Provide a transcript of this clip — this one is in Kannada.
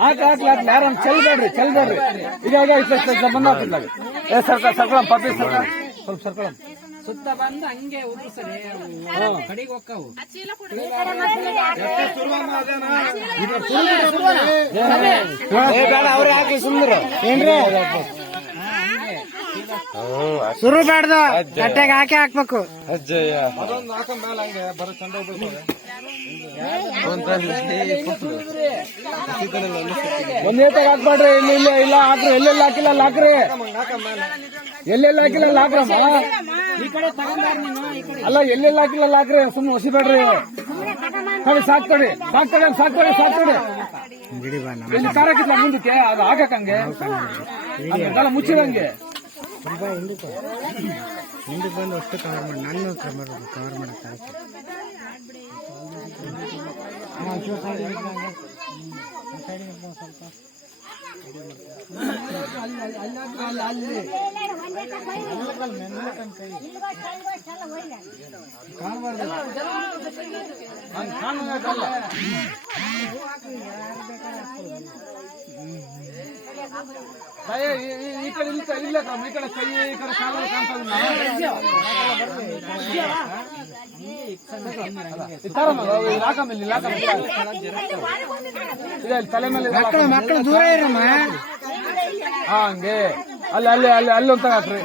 ಹಾಕ್ಲಿ ಯಾರನ್ನ ಚೆಲ್ಬೇಡ್ರಿ ಈಗ ಬಂದ ಸರ್ಕಳ ಪಪ್ಪಿ ಸರ್ಕಳ ಸ್ವಲ್ಪ ಸರ್ಕಳ ಸುತ್ತ ಬಂದು ಹಂಗೆ ಉದುರ್ಸರಿ ಕಡೆಗೆ ಹೋಗ್ತಾವು. ಬೇಡ ಅವ್ರೆ ಹಾಕಿ ಸುಂದರ ಏನ್ರಿ ಶುರು ಬೇಡ್ದು ಗಟ್ಟೆಗೆ ಹಾಕ್ಬೇಕು. ಅಜ್ಜಯ್ಯ ಅದೊಂದು ಹಾಕ ಮೇಲೆ ಹಂಗೆ ಬರೋ ಚಂದ ಒಂದೇ ಹಾಕ್ಬೇಡ್ರಿ. ಇಲ್ಲ ಹಾಕ್ರಿ ಎಲ್ಲೆಲ್ಲ ಹಾಕಿಲ್ಲ ಅಲ್ಲಿ ಹಾಕ್ರಿ. ಎಲ್ಲೆಲ್ಲ ಹಾಕಿಲ್ಲ ಅಲ್ಲಿ ಹಾಕ್ರಮ್ಮ. ಈ ಕಡೆ ತಗೊಂಡಾರ ನೀನು ಈ ಕಡೆ ಅಲ್ಲ ಎಲ್ಲೆಲ್ಲ ಹಾಕಿಲ್ಲ ಅಲ್ಲಿ ಹಾಕ್ರಿ. ಸುಮ್ಮನೆ ಹೊಸಿಬೇಡ್ರಿ. ಸಾಕ್ಕೊಡಿ ಇಲ್ಲಿ ಕಾರ ಹಾಕಿಲ್ಲ ಮುಂದಕ್ಕೆ ಅದು ಹಾಕಂಗೆ ಅದೆಲ್ಲ ಮುಚ್ಚಿದಂಗೆ ಹಿಂದಕ್ಕೆ ಬಂದು ಅಷ್ಟು ಕವರ್ ಮಾಡಿ ನಾನು ಕವರ್ ಮಾಡಕ್ಕೆ ಈ ಕಡೆ ಇಲ್ಲ ಈ ಕಡೆ ಕೈ ಈ ಕಡೆ ಕಾಲ ತಲೆ ಮೇಲೆ ಮಕ್ಕಳು ದೂರ ಇರಮ್ಮ. ಹಂಗೆ ಅಲ್ಲಿ ಅಂತ ಹಾಕ್ರಿ.